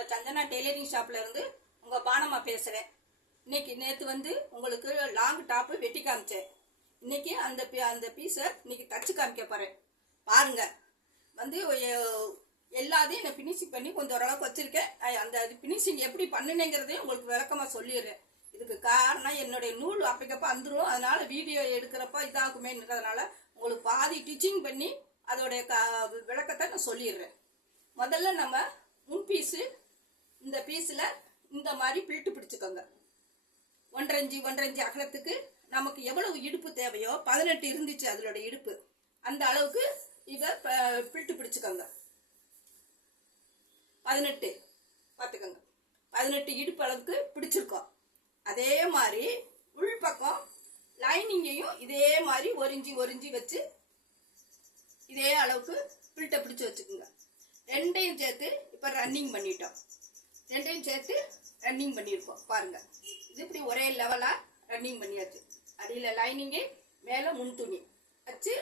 உங்கள் சந்தனா டெய்லரிங் ஷாப்பில் இருந்து உங்கள் பானம்மா பேசுகிறேன். நேற்று வந்து உங்களுக்கு லாங் டாப்பு வெட்டி காமிச்சேன். இன்னைக்கு அந்த பீஸை இன்னைக்கு தச்சு காமிக்க போகிறேன். பாருங்கள். வந்து எல்லாத்தையும் நான் ஃபினிஷிங் பண்ணி கொஞ்சம் ஓரளவுக்கு வச்சுருக்கேன். அந்த ஃபினிஷிங் எப்படி பண்ணினேங்கிறதையும் உங்களுக்கு விளக்கமாக சொல்லிடுறேன். இதுக்கு காரணம் என்னுடைய நூல் அப்பைக்கப்போ வந்துடும். அதனால் வீடியோ எடுக்கிறப்ப இதாகுமேன்றதுனால உங்களுக்கு பாதி டிச்சிங் பண்ணி அதோடைய விளக்கத்தை நான் சொல்லிடுறேன். முதல்ல நம்ம முன் பீஸு, இந்த பீஸில் இந்த மாதிரி பில்ட்டு பிடிச்சிக்கோங்க. 1.5 இன்ச்சு அகலத்துக்கு நமக்கு எவ்வளவு இடுப்பு தேவையோ 18 இருந்துச்சு அதோட இடுப்பு, அந்த அளவுக்கு இதை பில்ட்டு பிடிச்சிக்கோங்க. 18 பார்த்துக்கோங்க. 18 இடுப்பு அளவுக்கு பிடிச்சிருக்கோம். அதே மாதிரி உள் பக்கம் லைனிங்கையும் இதே மாதிரி 1 இன்ச்சு வச்சு இதே அளவுக்கு பில்ட்டை பிடிச்சி வச்சுக்கோங்க. ரெண்டையும் சேர்த்து இப்போ ரன்னிங் பண்ணிட்டோம். ரெண்டையும் சேர்த்து ரன்னிங் பண்ணியிருக்கோம். பாருங்கள், இது இப்படி ஒரே லெவலாக ரன்னிங் பண்ணியாச்சு. அடியில் லைனிங்கு, மேலே முன் துணி வச்சு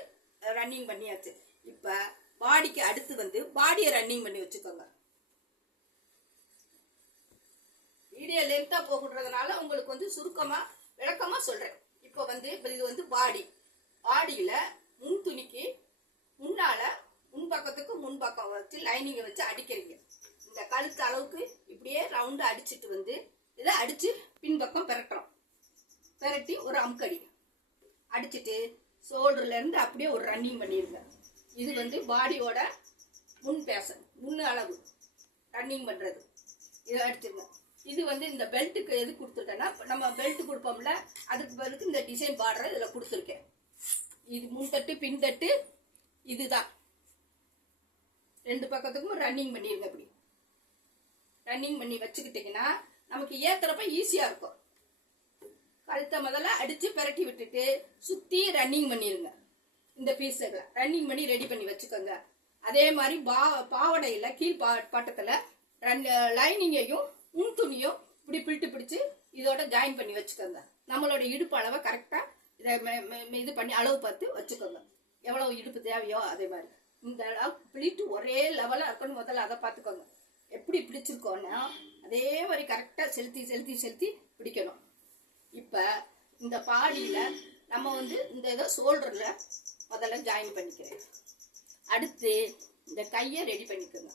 ரன்னிங் பண்ணியாச்சு. இப்போ பாடிக்கு அடுத்து வந்து பாடியை ரன்னிங் பண்ணி வச்சுக்கோங்க. வீடியோ லென்த்தாக போகுன்றதுனால உங்களுக்கு வந்து சுருக்கமாக விளக்கமாக சொல்கிறேன். இப்போ இது வந்து பாடியில் முன் துணிக்கு முன்னால் முன்பக்கத்துக்கு முன்பக்கம் வச்சு லைனிங்கை வச்சு அடிக்கிறீங்க. இந்த கழுத்து அளவுக்கு இப்படியே ரவுண்டு அடிச்சுட்டு வந்து இதை அடித்து பின்பக்கம் பெரட்டி ஒரு அமுக்கடி அடிச்சுட்டு ஷோல்டர்லேருந்து அப்படியே ஒரு ரன்னிங் பண்ணிடுங்க. இது வந்து பாடியோட முன் அளவு ரன்னிங் பண்ணுறது. இதை அடிச்சிருங்க. இது வந்து இந்த பெல்ட்டுக்கு எது கொடுத்துருக்கேன்னா, நம்ம பெல்ட் கொடுப்போம்ல, அதுக்கு பிறகு இந்த டிசைன் பார்டரை இதில் கொடுத்துருக்கேன். இது முன்தட்டு பின்தட்டு இதுதான். 2 பக்கத்துக்கும் ரன்னிங் பண்ணிடுங்க. இப்படி ரன்னிங் பண்ணி வச்சுக்கிட்டிங்கன்னா நமக்கு ஏற்றுறப்ப ஈஸியாக இருக்கும். கழுத்தை முதல்ல அடித்து பெரட்டி விட்டுட்டு சுற்றி ரன்னிங் பண்ணிடுங்க. இந்த பீஸுகளை ரன்னிங் பண்ணி ரெடி பண்ணி வச்சுக்கோங்க. அதே மாதிரி பாவடையில் கீழ் பாட்டத்தில் லைனிங்கையும் முன் துணியும் இப்படி பில்ட்டு பிடிச்சி இதோட ஜாயின் பண்ணி வச்சுக்கோங்க. நம்மளோட இடுப்பு அளவை கரெக்டாக இதை இது பண்ணி அளவு பார்த்து வச்சுக்கோங்க. எவ்வளோ இடுப்பு தேவையோ அதே மாதிரி இந்த அளவுக்கு பிடிட்டு ஒரே லெவலாக இருக்கணும். முதல்ல அதை பார்த்துக்கோங்க. எப்படி பிடிச்சிருக்கோன்னா அதே மாதிரி கரெக்டாக செலுத்தி பிடிக்கணும். இப்போ இந்த பாடியில் நம்ம வந்து இந்த இதை ஷோல்டரில் முதல்ல ஜாயின் பண்ணிக்கிறேன். அடுத்து இந்த கையை ரெடி பண்ணிக்கோங்க.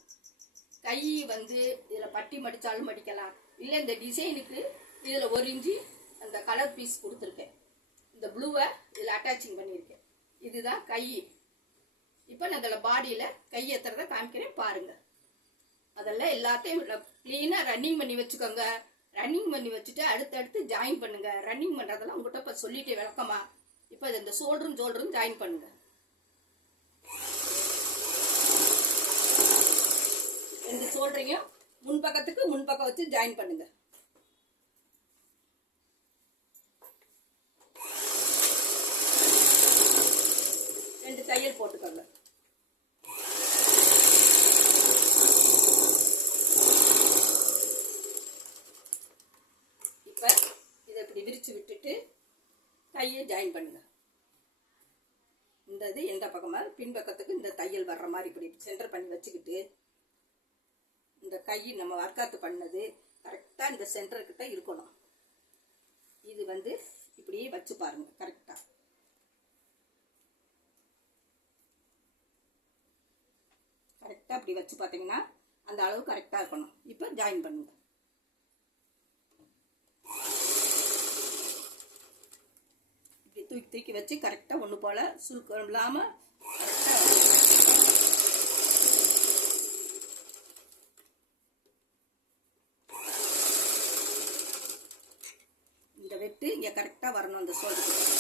கை வந்து இதில் பட்டி மடித்தாலும் மடிக்கலாம், இல்லை இந்த டிசைனுக்கு இதில் 1 இன்ச்சு அந்த கலர் பீஸ் கொடுத்துருக்கேன். இந்த ப்ளூவை இதில் அட்டாச்சிங் பண்ணியிருக்கேன். இதுதான் கை. இப்போ நான் அதில் பாடியில் கை ஏற்றுறதை காமிக்கிறேன் பாருங்கள். அதெல்லாம் எல்லாத்தையும் க்ளீனாக ரன்னிங் பண்ணி வச்சுக்கோங்க. ரன்னிங் பண்ணி வச்சுட்டு அடுத்தடுத்து ஜாயின் பண்ணுங்கள். ரன்னிங் பண்ணுறதெல்லாம் உங்கள்கிட்ட இப்போ சொல்லிட்டு விளக்கமா. இப்போ இந்த ஷோல்டரும் ஜாயின் பண்ணுங்கள். இந்த ஷோல்டரையும் முன்பக்கத்துக்கு முன்பக்கம் வச்சு ஜாயின் பண்ணுங்கள். தையல் போட்டுக்கோங்க. இப்போ இதை இப்படி விரிச்சு விட்டுட்டு கையை ஜாயின் பண்ணுங்க. இந்த இது எந்த பக்கமாக பின்பக்கத்துக்கு இந்த தையல் வர்ற மாதிரி இப்படி சென்டர் பண்ணி வச்சுக்கிட்டு இந்த கை நம்ம வர்க்காத்து பண்ணது கரெக்டாக இந்த சென்டர்கிட்ட இருக்கணும். இது வந்து இப்படியே வச்சு பாருங்க. கரெக்டாக அப்படி வச்சு பார்த்தீங்கன்னா அந்த அளவு கரெக்டாக இருக்கணும். இப்போ ஜாயின் பண்ணுங்க. இப்படி தூக்கி வச்சு கரெக்டாக ஒன்று போல் சுருக்கம் இல்லாமல் இந்த வெட்டு இங்கே கரெக்டாக வரணும். அந்த ஷோல்டருக்கு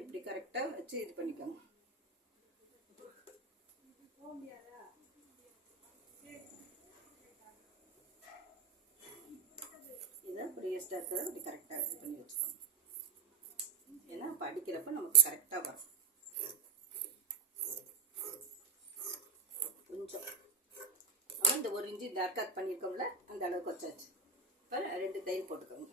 இப்படி கரெக்டாக வச்சு இது பண்ணிக்கோங்க. இதை ஒரு எக்ஸ்ட்ரா இருக்கிறத அப்படி கரெக்டாக இது பண்ணி வச்சுக்கோங்க. ஏன்னா அப்போ அடிக்கிறப்ப நமக்கு கரெக்டாக வரும். கொஞ்சம் நம்ம இந்த 1 இன்ச்சு டார்க் பண்ணியிருக்கோம்ல, அந்த அளவுக்கு வச்சாச்சு. இப்போ 2 தையல் போட்டுக்கோங்க.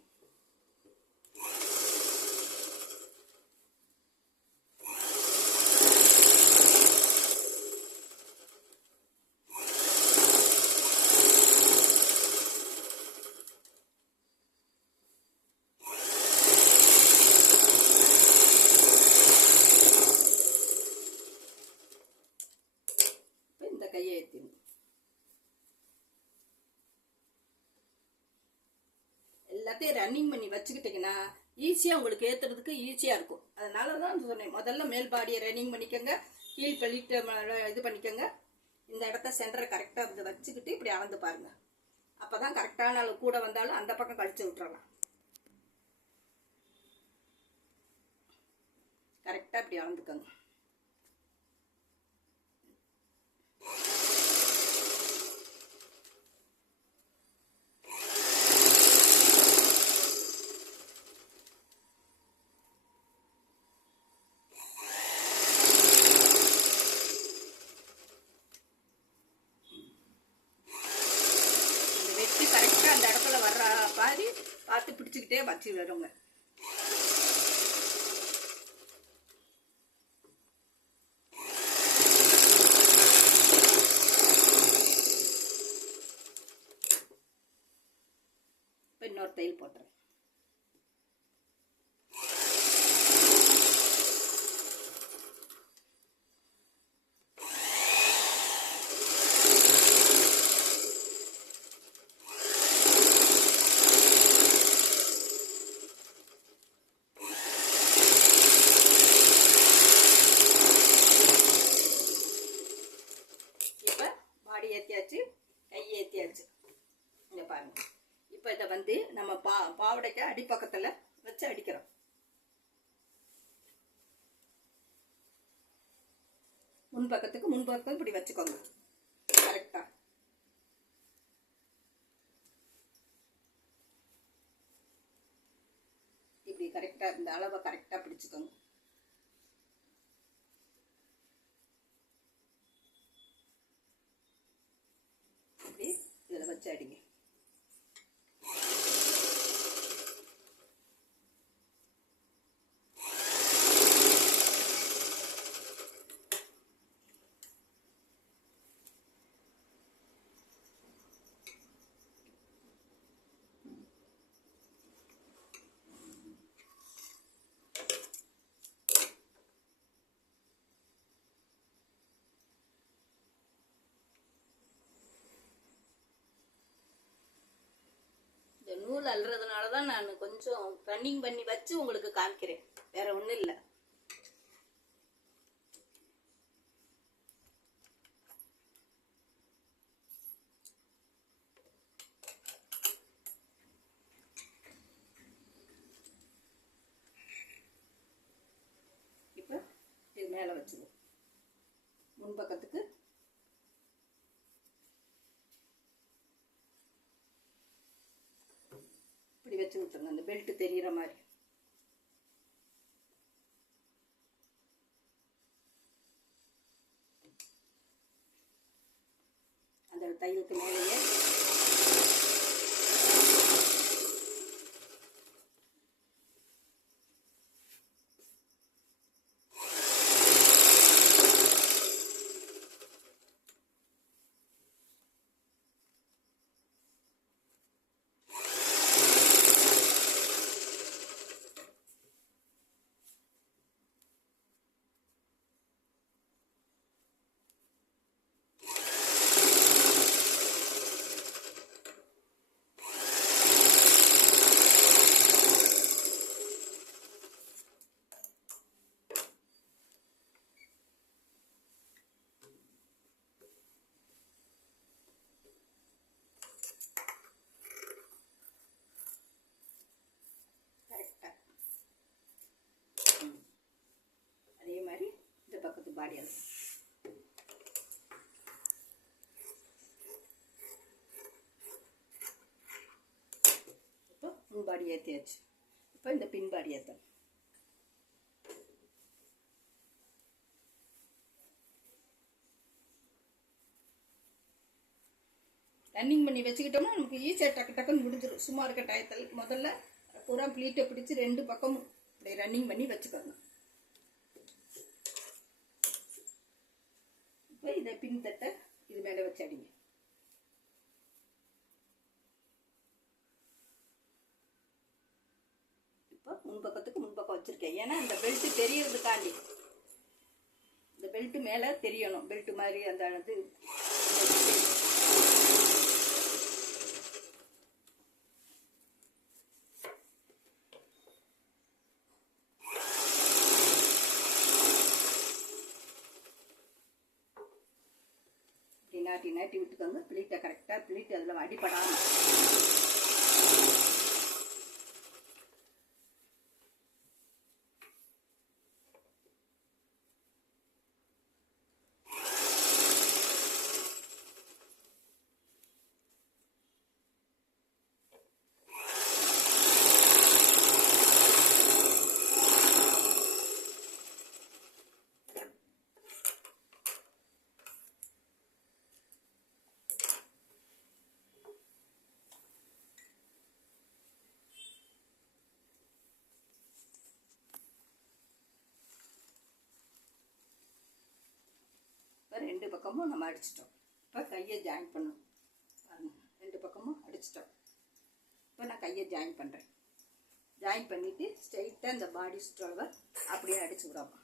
கையை ஏற்றிடணும். எல்லாத்தையும் ரன்னிங் பண்ணி வச்சுக்கிட்டிங்கன்னா ஈஸியாக உங்களுக்கு ஏற்றுறதுக்கு ஈஸியாக இருக்கும். அதனால தான் சொன்னேன், முதல்ல மேல் பாடியை ரன்னிங் பண்ணிக்கோங்க, கீழ் பள்ளிட்டு இது பண்ணிக்கோங்க. இந்த இடத்த சென்டரை கரெக்டாக இதை வச்சுக்கிட்டு இப்படி அளந்து பாருங்கள். அப்போ தான் கரெக்டான அளவு கூட வந்தாலும் அந்த பக்கம் கழிச்சு விட்டுறலாம். கரெக்டாக இப்படி அளந்துக்கோங்க. கரெக்டாக அந்த இடத்துல வர்ற பாதி பார்த்து பிடிச்சிக்கிட்டே வச்சு வருங்க. இப்போ இன்னொரு தையல் போட்டுறேன். ஏற்றியாச்சு, கை ஏற்றியாச்சு. இங்கே பாருங்கள். இப்போ இதை வந்து நம்ம பாவடைக்கு அடிப்பக்கத்தில் வச்சு அடிக்கிறோம். முன்பக்கத்துக்கு முன்பக்கம் இப்படி வச்சுக்கோங்க கரெக்டாக. இப்படி கரெக்டாக இந்த அளவை கரெக்டாக பிடிச்சிக்கோங்க. இதில் வச்சு அடிங்க. நூல் அல்றதுனால தான் நான் கொஞ்சம் ரன்னிங் பண்ணி வச்சு உங்களுக்கு காமிக்கிறேன், வேற ஒன்றும் இல்லை. இப்போ இது மேலே வச்சுருவோம். முன்பக்கத்துக்கு இப்படி வச்சு விட்டுருங்க, அந்த பெல்ட் தெரிகிற மாதிரி. அந்த தையலுக்கு மேலேயே முன்பாடி ஏற்றியாச்சு. இப்போ இந்த பின்பாடி ஏற்றணும். ரன்னிங் பண்ணி வச்சுக்கிட்டோம்னா நமக்கு ஈஸியாக டக்கு டக்குன்னு முடிஞ்சிடும். சும்மா இருக்க டயத்தில் முதல்ல பூரா ப்ளீட்டை பிடிச்சி 2 பக்கமும் அப்படியே ரன்னிங் பண்ணி வச்சுக்கோங்க. இப்போ இதை பின் தட்டை இது மேலே வச்சு அடிங்க. இப்போ முன்பக்கத்துக்கு முன்பக்கம் வச்சுருக்கேன். ஏன்னா இந்த பெல்ட்டு தெரியறதுக்காண்டி, இந்த பெல்ட்டு மேலே தெரியணும். பெல்ட்டு மாதிரி அந்த இது நாட்டி நாட்டி விட்டுக்கோங்க. பிளீட்டை கரெக்டாக பிளீட் அதில் அடிப்படாமல். இப்போ 2 பக்கமும் நம்ம அடிச்சிட்டோம். இப்போ கையை ஜாயின் பண்ணணும். 2 பக்கமும் அடிச்சிட்டோம். இப்போ நான் கையை ஜாயின் பண்ணுறேன். ஜாயின் பண்ணிவிட்டு ஸ்ட்ரைட்டாக இந்த பாடி ஸ்ட்ரோவை அப்படியே அடிச்சு விடாமல்.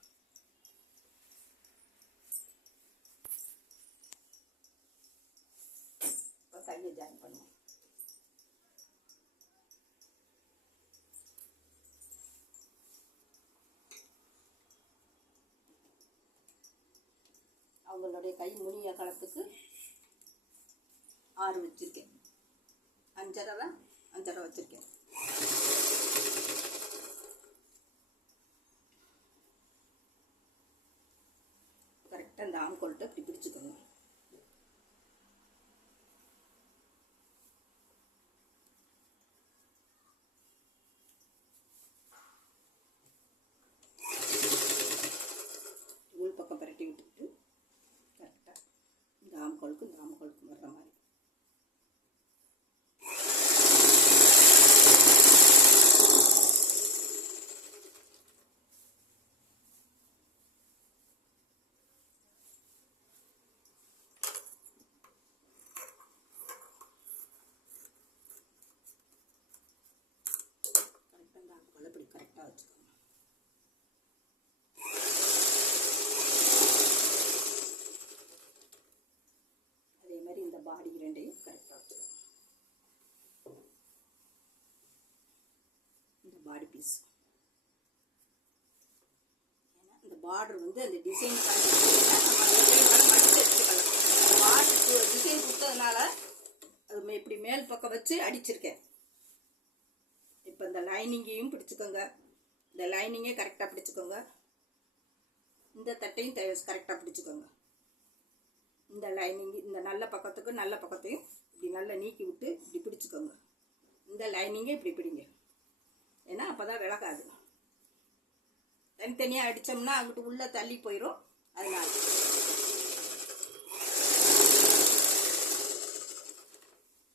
இப்போ கையை ஜாயின் பண்ணுவோம். அவங்களுடைய கை முனிய காலத்துக்கு 6 வச்சுருக்கேன். 5.5 வச்சுருக்கேன். கரெக்டாக இந்த ஆம்கோல்ட்டை இப்படி பிடிச்சிக்கோங்க. உள் பக்கம் பரட்டி விட்டுட்டு கரெக்டாக இந்த ஆம்கோலுக்கு வர்ற மாதிரி. கரெக்டாக வச்சுக்கோங்க. அதே மாதிரி இந்த பாடி 2ஐயும் கரெக்டாக வச்சுக்கோங்க. இந்த பாடி பீஸ் ஏன்னா இந்த பார்டர் வந்து அந்த டிசைன் பார்டருக்கு டிசைன் கொடுத்ததுனால அது இப்படி மேல் பக்கம் வச்சு அடிச்சிருக்கேன். இப்போ இந்த லைனிங்கையும் பிடிச்சிக்கோங்க. இந்த லைனிங்கே கரெக்டாக பிடிச்சிக்கோங்க. இந்த தட்டையும் கரெக்டாக பிடிச்சிக்கோங்க. இந்த லைனிங் இந்த நல்ல பக்கத்தையும் இப்படி நல்லா நீக்கி விட்டு இப்படி பிடிச்சிக்கோங்க. இந்த லைனிங்கே இப்படி பிடிங்க. ஏன்னா அப்போ தான் விளக்காது. தனித்தனியாக அடித்தோம்னா அங்கிட்டு உள்ளே தள்ளி போயிடும். அதனால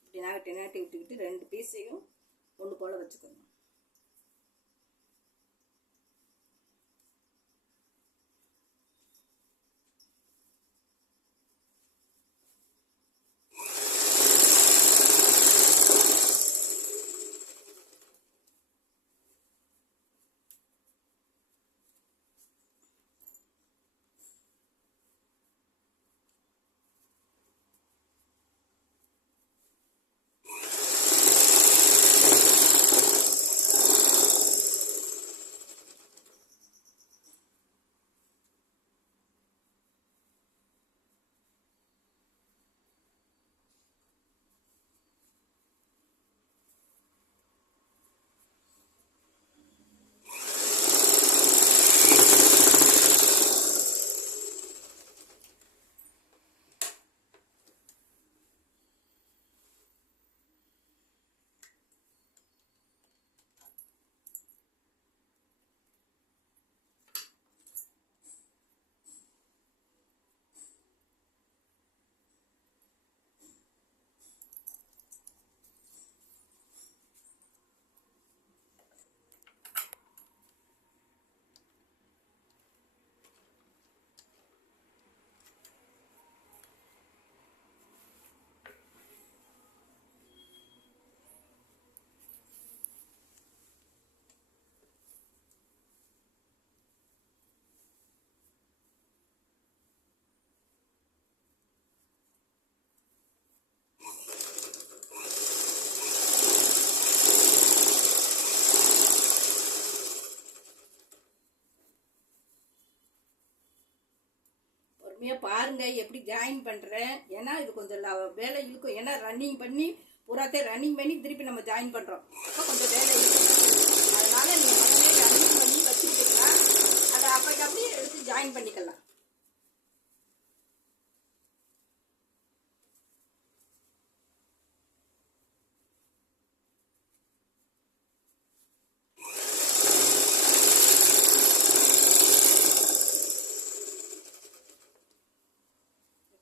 இப்படி நாட்டி விட்டுக்கிட்டு 2 பீஸையும் ஒன்று போல் வச்சுக்கோங்க. பொறுமையாக பாருங்கள் எப்படி ஜாயின் பண்ணுறேன். ஏன்னா இது கொஞ்சம் வேலை இழுக்கும். ஏன்னா ரன்னிங் பண்ணி பூராத்தையும் ரன்னிங் பண்ணி திருப்பி நம்ம ஜாயின் பண்ணுறோம். அப்போ கொஞ்சம் வேலை இழுக்கும். அதனால் நீங்கள் முதல்ல ரன்னிங் பண்ணி வச்சுக்கிட்டிங்கன்னா அதை அப்போக்கு அப்படியே எடுத்து ஜாயின் பண்ணிக்கலாம்.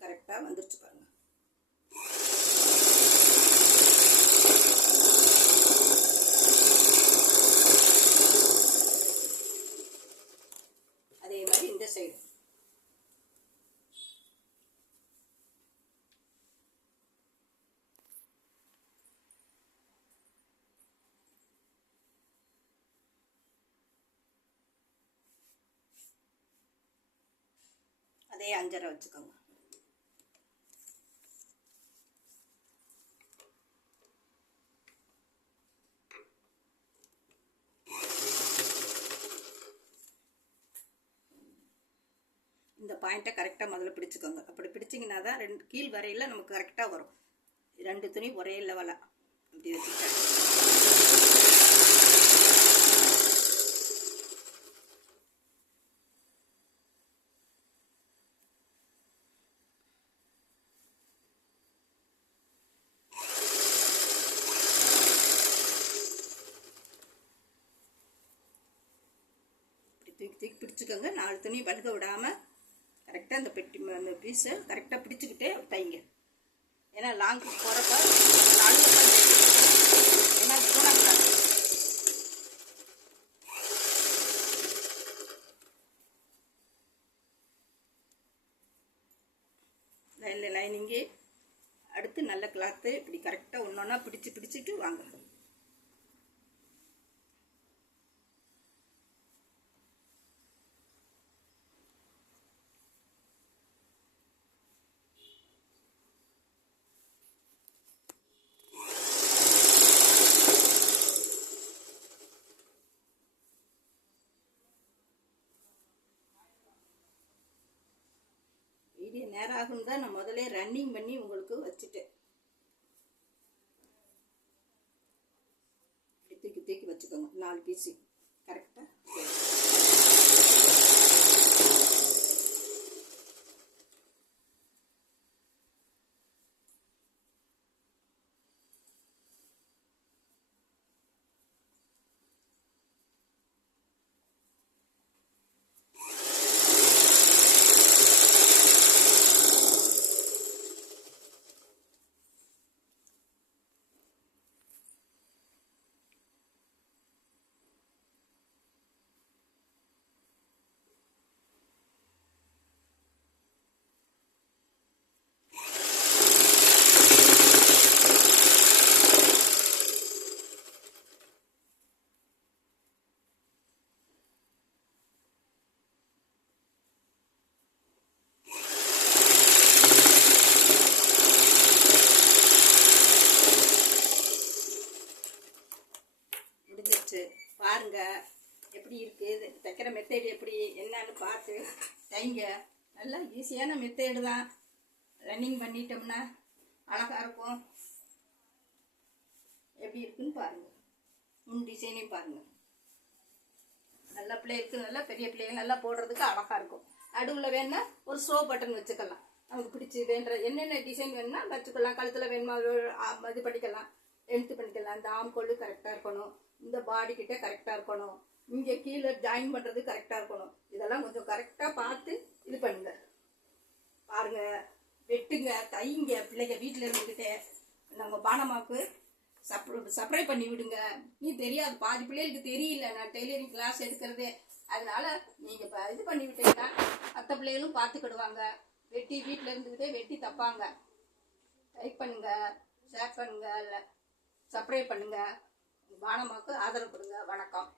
கரெக்டாக வந்துருச்சு பாருங்க. அதே மாதிரி இந்த சைடு அதே 5.5 வச்சுக்கோங்க. இந்த பாயிண்ட்டை கரெக்டாக முதல்ல பிடிச்சிக்கோங்க. அப்படி பிடிச்சிங்கன்னா தான் ரெண்டு கீழ் வரையில் நமக்கு கரெக்டாக வரும். 2 துணி ஒரே லெவலாக அப்படி வச்சுக்கிட்டேன். தூக்கி பிடிச்சிக்கோங்க. 4 துணி வழுக விடாமல் கரெக்டாக அந்த அந்த பீஸை கரெக்டாக பிடிச்சிக்கிட்டே தைங்க. ஏன்னா லாங்கு போகிறப்ப ஏன்னா போனாக்கூடாது. லைனிங்கு அடுத்து நல்ல கிளாத்து இப்படி கரெக்டாக ஒன்று ஒன்றா பிடிச்சிட்டு வாங்க. வீடியோ நேரம் ஆகும் தான் நான் முதல்ல ரன்னிங் பண்ணி உங்களுக்கு வச்சுட்டேன். தூக்கி வச்சுக்கோங்க. 4 பீஸு கரெக்டாக பாருங்க எப்படி இருக்குது. தைக்கிற மெத்தேடு எப்படி என்னன்னு பார்த்து தைங்க. நல்லா ஈஸியான மெத்தேடு தான். ரன்னிங் பண்ணிட்டோம்னா அழகாக இருக்கும். எப்படி இருக்குன்னு பாருங்கள். முன் டிசைனையும் பாருங்கள். நல்ல பிள்ளைகளுக்கு நல்லா பெரிய பிள்ளைகள் நல்லா போடுறதுக்கு அழகாக இருக்கும். நடுவில் வேணுன்னா ஒரு ஸ்லோ பட்டன் வச்சுக்கலாம். நமக்கு பிடிச்சி வேண்ட என்னென்ன டிசைன் வேணும்னா வச்சுக்கலாம். கழுத்தில் வேணுமா இது பண்ணிக்கலாம், எடுத்து பண்ணிக்கலாம். இந்த ஆம்கோல் கரெக்டாக இருக்கணும். இந்த பாடி கிட்ட கரெக்டாக இருக்கணும். இங்கே கீழே ஜாயின் பண்ணுறது கரெக்டாக இருக்கணும். இதெல்லாம் கொஞ்சம் கரெக்டாக பார்த்து இது பண்ணுங்க. பாருங்க, வெட்டுங்க, தைங்க. பிள்ளைங்க வீட்டில் இருந்துக்கிட்டே நாங்கள் பானமாக்கு சப்ளை பண்ணி விடுங்க. நீ தெரியாது, பாதி பிள்ளைகளுக்கு தெரியல நான் டெய்லரிங் கிளாஸ் எடுக்கிறதே. அதனால நீங்கள் இப்போ இது பண்ணி விட்டீங்கன்னா மற்ற பிள்ளைகளும் பார்த்துக்கிடுவாங்க. வெட்டி வீட்டில் இருந்துக்கிட்டே வெட்டி தப்பாங்க. லைக் பண்ணுங்க, ஷேர் பண்ணுங்க, இல்லை சப்ஸ்கிரைப் பண்ணுங்க. பானமாக்கு ஆதரவு கொடுங்க. வணக்கம்.